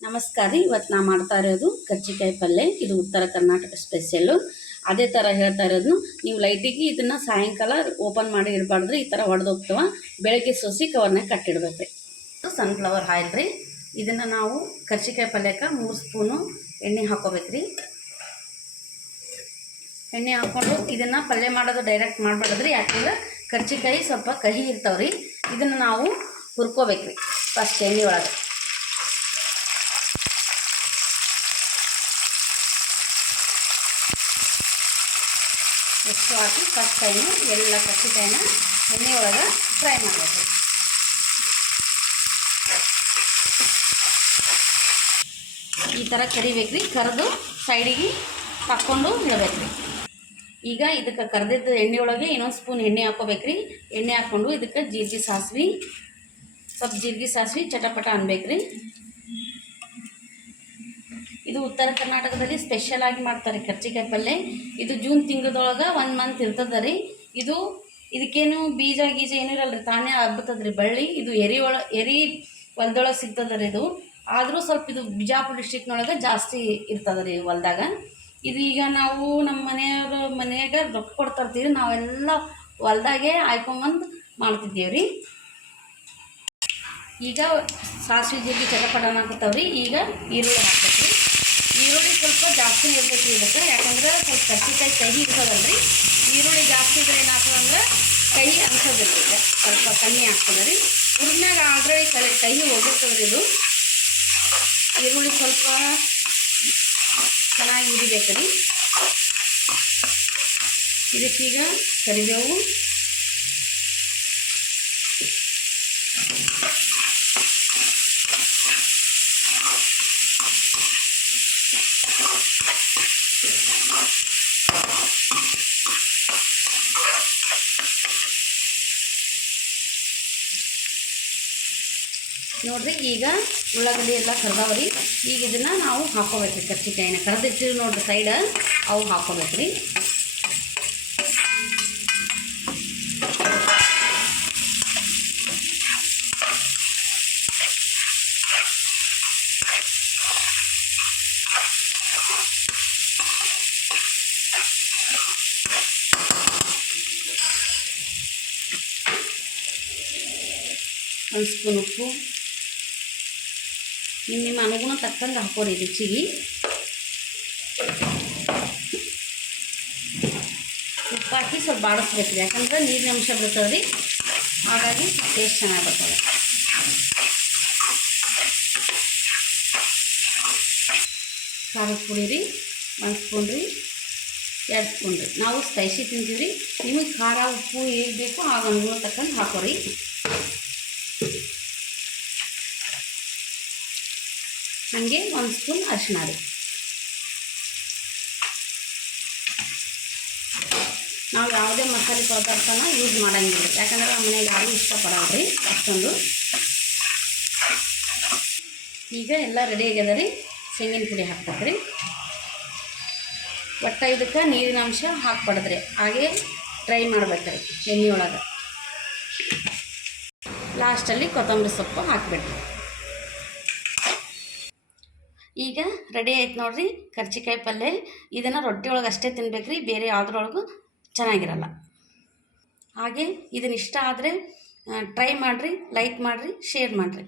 ನಮಸ್ಕಾರ ರೀ. ಇವತ್ತು ನಾ ಮಾಡ್ತಾ ಇರೋದು ಕರ್ಜಿಕಾಯಿ ಪಲ್ಯ ಇದು ಉತ್ತರ ಕರ್ನಾಟಕ ಸ್ಪೆಷಲ್ಲು ಅದೇ ಥರ ಹೇಳ್ತಾ ಇರೋದು ನೀವು ಲೈಟಿಗೆ ಇದನ್ನು ಸಾಯಂಕಾಲ ಓಪನ್ ಮಾಡಿ ಇಡಬಾರ್ದು ಈ ಥರ ಹೊಡೆದೋಗ್ತವ ಬೆಳಗ್ಗೆ ಸೋಸಿ ಕವರ್ನಾಗ ಕಟ್ಟಿಡ್ಬೇಕು ರೀ. ಸನ್ಫ್ಲವರ್ ಆಯಿಲ್ ರೀ. ಇದನ್ನು ನಾವು ಕರ್ಜಿಕಾಯಿ ಪಲ್ಯಕ್ಕೆ ಮೂರು ಸ್ಪೂನು ಎಣ್ಣೆ ಹಾಕೋಬೇಕು ರೀ. ಎಣ್ಣೆ ಹಾಕ್ಕೊಂಡು ಇದನ್ನು ಪಲ್ಯ ಮಾಡೋದು ಡೈರೆಕ್ಟ್ ಮಾಡಬಾರ್ದ್ರಿ ಯಾಕಂದ್ರೆ ಕರ್ಜಿಕಾಯಿ ಸ್ವಲ್ಪ ಕಹಿ ಇರ್ತಾವೆ ರೀ. ಇದನ್ನು ನಾವು ಹುರ್ಕೋಬೇಕು ರೀ. ಫಸ್ಟ್ ಎಣ್ಣೆ ಒಳಗೆ. ಎಷ್ಟು ಹಾಕಿ ಫಸ್ಟ್ ಟೈಮು ಎಲ್ಲ ಕರ್ಜಿಕಾಯಿನ ಎಣ್ಣೆ ಒಳಗೆ ಫ್ರೈ ಮಾಡಬೇಕು. ಈ ಥರ ಕರಿಬೇಕು ರೀ ಕರೆದು ಸೈಡಿಗೆ ತಕ್ಕೊಂಡು ರೀ ಈಗ ಇದಕ್ಕೆ ಕರೆದಿದ್ದು ಎಣ್ಣೆ ಒಳಗೆ ಇನ್ನೊಂದು ಸ್ಪೂನ್ ಎಣ್ಣೆ ಹಾಕೋಬೇಕು ರೀ ಎಣ್ಣೆ ಹಾಕ್ಕೊಂಡು ಇದಕ್ಕೆ ಜೀರಿಗೆ ಸಾಸಿವೆ, ಸ್ವಲ್ಪ ಜೀರಿಗೆ ಸಾಸಿವೆ ಚಟಪಟ ರೀ ಇದು ಉತ್ತರ ಕರ್ನಾಟಕದಲ್ಲಿ ಸ್ಪೆಷಲ್ ಆಗಿ ಮಾಡ್ತಾರೆ ಕರ್ಜಿಕಾಯಿ ಪಲ್ಯ ಇದು ಜೂನ್ ತಿಂಗಳದೊಳಗೆ ಒನ್ ಮಂತ್ ಇರ್ತದ ರೀ. ಇದು ಇದಕ್ಕೇನು ಬೀಜ ಗೀಜ ಏನೂ ಇರಲ್ಲ ರೀ, ತಾನೇ ಹಬ್ಬತದ ರೀ ಬಳ್ಳಿ. ಇದು ಎರಿ ಒಳ, ಎರಿ ಹೊಲ್ದೊಳಗೆ ಸಿಗ್ತದ ರೀ ಇದು. ಆದರೂ ಸ್ವಲ್ಪ ಇದು ಬಿಜಾಪುರ ಡಿಸ್ಟಿಕ್ನೊಳಗೆ ಜಾಸ್ತಿ ಇರ್ತದೆ ರೀ ಹೊಲ್ದಾಗ. ಇದು ಈಗ ನಾವು ನಮ್ಮ ಮನೆಯವ್ರ ಮನೆಯಾಗ ರೊಕ್ಕ ಕೊಡ್ತಿರ್ತೀವಿ ನಾವೆಲ್ಲ ಹೊಲ್ದಾಗೆ ಆಯ್ಕೊಂಬಂದು ಮಾಡ್ತಿದ್ದೀವಿ ರೀ. ಈಗ ಸಾಸಿವೆ ಜೀರಿಗೆ ಚಟಪಟ ಹಾಕ್ತಾವ್ರಿ ಈಗ ಈರುಳ್ಳಿ ಹಾಕ್ಬೇಕು. ರೀ ಈರುಳ್ಳಿ ಸ್ವಲ್ಪ ಜಾಸ್ತಿ ಇರ್ತೈತಿ ಇದಕ್ಕೆ. ಯಾಕಂದ್ರೆ ಸ್ವಲ್ಪ ಕರ್ಚಿಕಾಯಿ ಕಹಿ ಇರ್ತದಲ್ರಿ. ಈರುಳ್ಳಿ ಜಾಸ್ತಿ ಇದ್ರೆ ಏನಾಗ್ತದಂದ್ರೆ ಕಹಿ ಅನ್ಸೋದಿಲ್ಲ ಸ್ವಲ್ಪ ಕಮ್ಮಿ ಆಗ್ತದೆ ರೀ. ಹುರ್ಮ್ಯಾಗ ಆಲ್ರೆಡಿ ಕಲೆ ಕಹಿ ಹೋಗಿರ್ತದ್ರಿ ಇದು. ಈರುಳ್ಳಿ ಸ್ವಲ್ಪ ಚೆನ್ನಾಗಿ ಉರಿಬೇಕು ರೀ. ಇದಕ್ಕೀಗ ಕರಿಬೇವು. ನೋಡ್ರಿ, ಈಗ ಉಳ್ಳಾಗಡ್ಡಿ ಎಲ್ಲ ಕರ್ದಾವ್ರಿ. ಈಗ ಇದನ್ನ ನಾವು ಹಾಕೋಬೇಕು ಕರ್ಚಿಕಾಯಿನ. ಕರೆದಿಟ್ಟಿವಿ ನೋಡ್ರಿ ಸೈಡ ಅವು ಹಾಕೋಬೇಕು ರೀ ಒಂದು ಸ್ಪೂನ್ ಉಪ್ಪು ನಿಮ್ಮ ನಿಮ್ಮ ಅನುಗುಣ ತಕ್ಕಂಗೆ ಹಾಕೋರಿ ರುಚಿಗೆ ಉಪ್ಪು ಹಾಕಿ ಸ್ವಲ್ಪ ಬಾಡಿಸ್ಬೇಕು ರೀ ಯಾಕಂದ್ರೆ ನೀರಿನ ಅಂಶ ಬರ್ತದೆ ರೀ ಹಾಗಾಗಿ ಟೇಸ್ಟ್ ಚೆನ್ನಾಗಿ ಬರ್ತದೆ ಖಾರದ ಪುಡಿ ರೀ, ಒಂದು ಸ್ಪೂನ್ ರೀ, ಎರಡು ಸ್ಪೂನ್ ರೀ. ನಾವು ಸ್ಪೈಸಿ ತಿಂತೀವಿ ರೀ. ನಿಮಗೆ ಖಾರ ಉಪ್ಪು ಹೇಗೆ ಬೇಕೋ ಆಗ ಅನುಗುಣ ತಕ್ಕಂಗೆ ಹಾಕೋರಿ. ಹಾಗೆ ಒಂದು ಸ್ಪೂನ್ ಅರಿಶಿನ ರೀ. ನಾವು ಯಾವುದೇ ಮಸಾಲೆ ಪದಾರ್ಥನ ಯೂಸ್ ಮಾಡಂಗಿಲ್ಲ. ಯಾಕಂದ್ರೆ ನಮ್ಮ ಮನೆಗೆ ಯಾರೂ ಇಷ್ಟಪಡಲ್ಲ ರೀ ಅಷ್ಟೊಂದು. ಈಗ ಎಲ್ಲ ರೆಡಿ ಆಗ್ಯದ ರೀ. ಶೇಂಗಿನ ಪುಡಿ ಹಾಕ್ಬೇಕು ರೀ ಒಟ್ಟು ಇದಕ್ಕೆ ನೀರಿನ ಅಂಶ ಹಾಕ್ಬಾರ್ದ್ರಿ. ಹಾಗೆ ಟ್ರೈ ಮಾಡ್ಬೇಕು ರೀ ಎಣ್ಣೆ ಒಳಗೆ ಲಾಸ್ಟಲ್ಲಿ ಕೊತ್ತಂಬರಿ ಸೊಪ್ಪು ಹಾಕ್ಬಿಡ್ರಿ ಈಗ ರೆಡಿ ಆಯ್ತು ನೋಡ್ರಿ ಕರ್ಜಿಕಾಯಿ ಪಲ್ಯ ಇದನ್ನು ರೊಟ್ಟಿ ಒಳಗೆ ಅಷ್ಟೇ ತಿನ್ಬೇಕು ರೀ ಬೇರೆ ಯಾವುದ್ರೊಳಗೂ ಚೆನ್ನಾಗಿರಲ್ಲ. ಹಾಗೆ ಇದನ್ನ ಇಷ್ಟ ಆದರೆ ಟ್ರೈ ಮಾಡಿರಿ ಲೈಕ್ ಮಾಡಿರಿ ಶೇರ್ ಮಾಡಿರಿ.